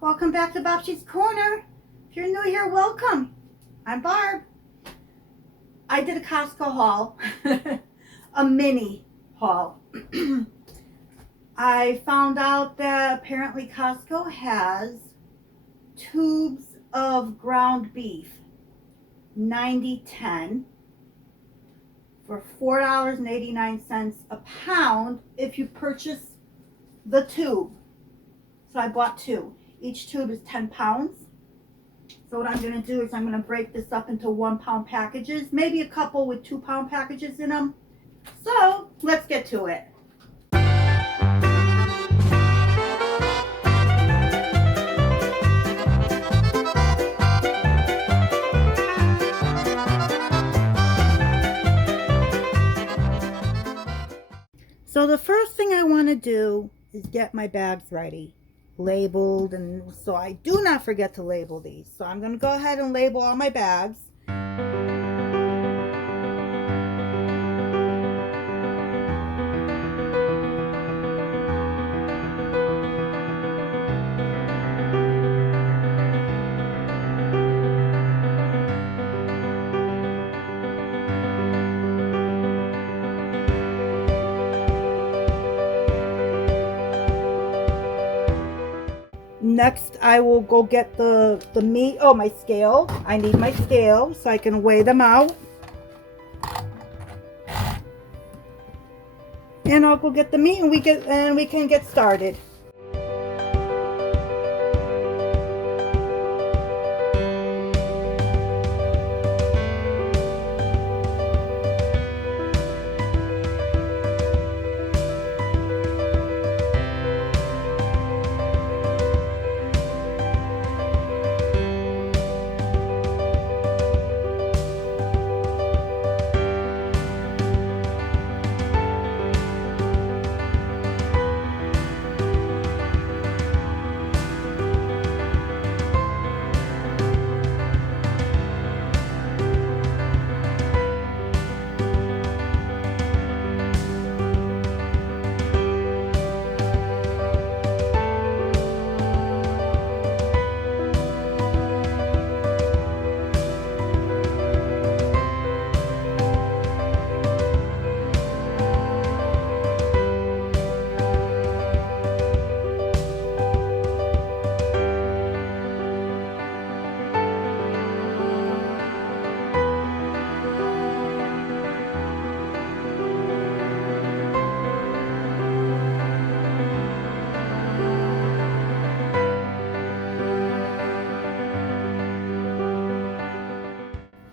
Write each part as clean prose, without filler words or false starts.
Welcome back to Bobshi's Corner. If you're new here, welcome. I'm Barb. I did a Costco haul, a mini haul. I found out that apparently Costco has tubes of ground beef, 90/10, for $4.89 a pound if you purchase the tube. So I bought two. Each tube is 10 pounds. So what I'm going to do is I'm going to break this up into 1 pound packages, maybe a couple with 2 pound packages in them. So let's get to it. So the first thing I want to do is get my bags ready, labeled, and so I do not forget to label these. So I'm going to go ahead and label all my bags. Next, I will go get the meat. Oh, my scale. I need my scale so I can weigh them out. And I'll go get the meat and we can get started.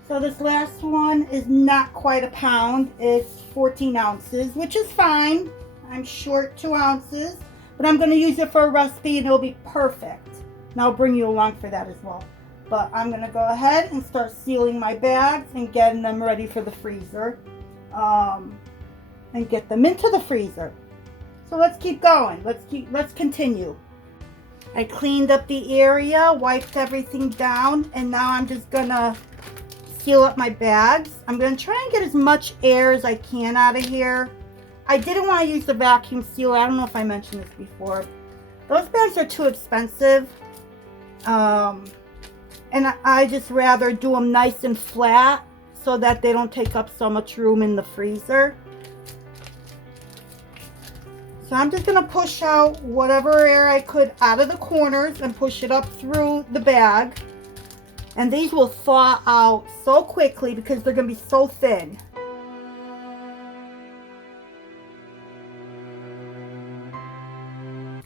So this last one is not quite a pound. It's 14 ounces, which is fine. I'm short 2 ounces, but I'm going to use it for a recipe and it'll be perfect. And I'll bring you along for that as well. But I'm going to go ahead and start sealing my bags and getting them ready for the freezer. And get them into the freezer. So let's keep going. Let's continue. I cleaned up the area, wiped everything down, and now I'm just going to seal up my bags. I'm going to try and get as much air as I can out of here. I didn't want to use the vacuum sealer. I don't know if I mentioned this before. Those bags are too expensive. And I just rather do them nice and flat so that they don't take up so much room in the freezer. So I'm just going to push out whatever air I could out of the corners and push it up through the bag. And these will thaw out so quickly because they're going to be so thin.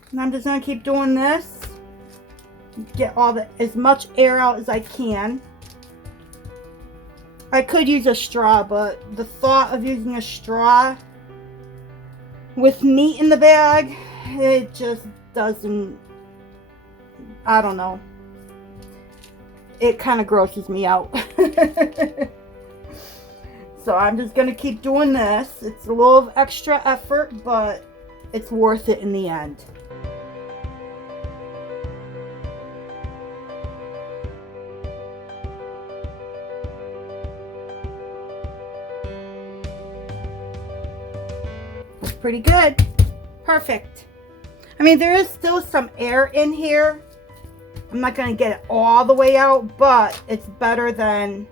And I'm just going to keep doing this. Get as much air out as I can. I could use a straw, but the thought of using a straw with meat in the bag, it just doesn't, I don't know. It kind of grosses me out. So I'm just going to keep doing this. It's a little extra effort, but it's worth it in the end. Pretty good. Perfect. I mean, there is still some air in here, I'm not going to get it all the way out, but it's better than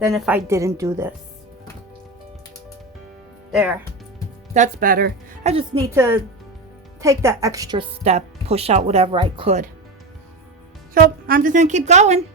if I didn't do this. There. That's better. I just need to take that extra step, push out whatever I could. So I'm just going to keep going.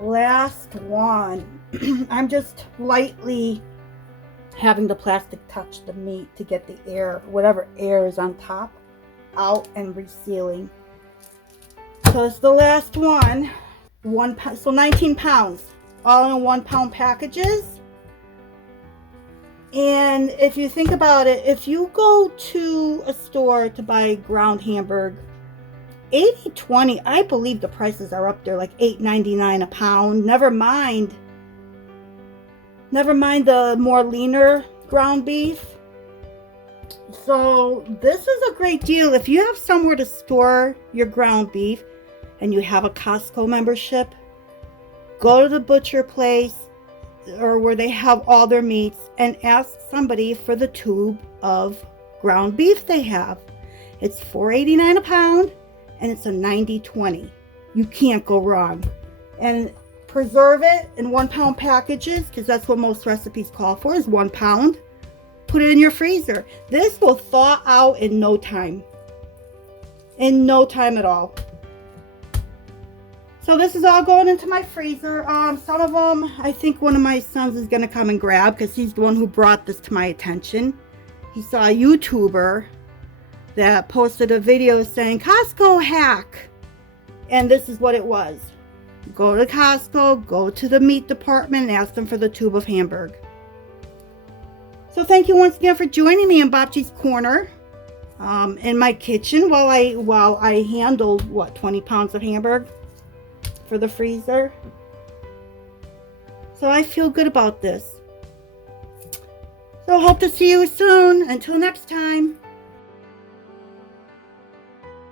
Last one. I'm just lightly having the plastic touch the meat to get the air, whatever air is on top, out and resealing. So it's the last one. 1 pound, so 19 pounds, all in 1 pound packages. And if you think about it, if you go to a store to buy ground hamburger, 80/20, I believe the prices are up there, like $8.99 a pound. Never mind the more leaner ground beef. So this is a great deal. If you have somewhere to store your ground beef and you have a Costco membership, go to the butcher place or where they have all their meats and ask somebody for the tube of ground beef they have. It's $4.89 a pound. And it's a 90/20. You can't go wrong. And preserve it in 1 pound packages, because that's what most recipes call for, is 1 pound. Put it in your freezer. This will thaw out in no time. In no time at all. So this is all going into my freezer. Some of them, I think one of my sons is going to come and grab, because he's the one who brought this to my attention. He saw a YouTuber that posted a video saying Costco hack, and this is what it was. Go to Costco, go to the meat department and ask them for the tube of hamburger. So thank you once again for joining me in Babci's Corner in my kitchen while I handled 20 pounds of hamburger for the freezer. So I feel good about this. So hope to see you soon. Until next time.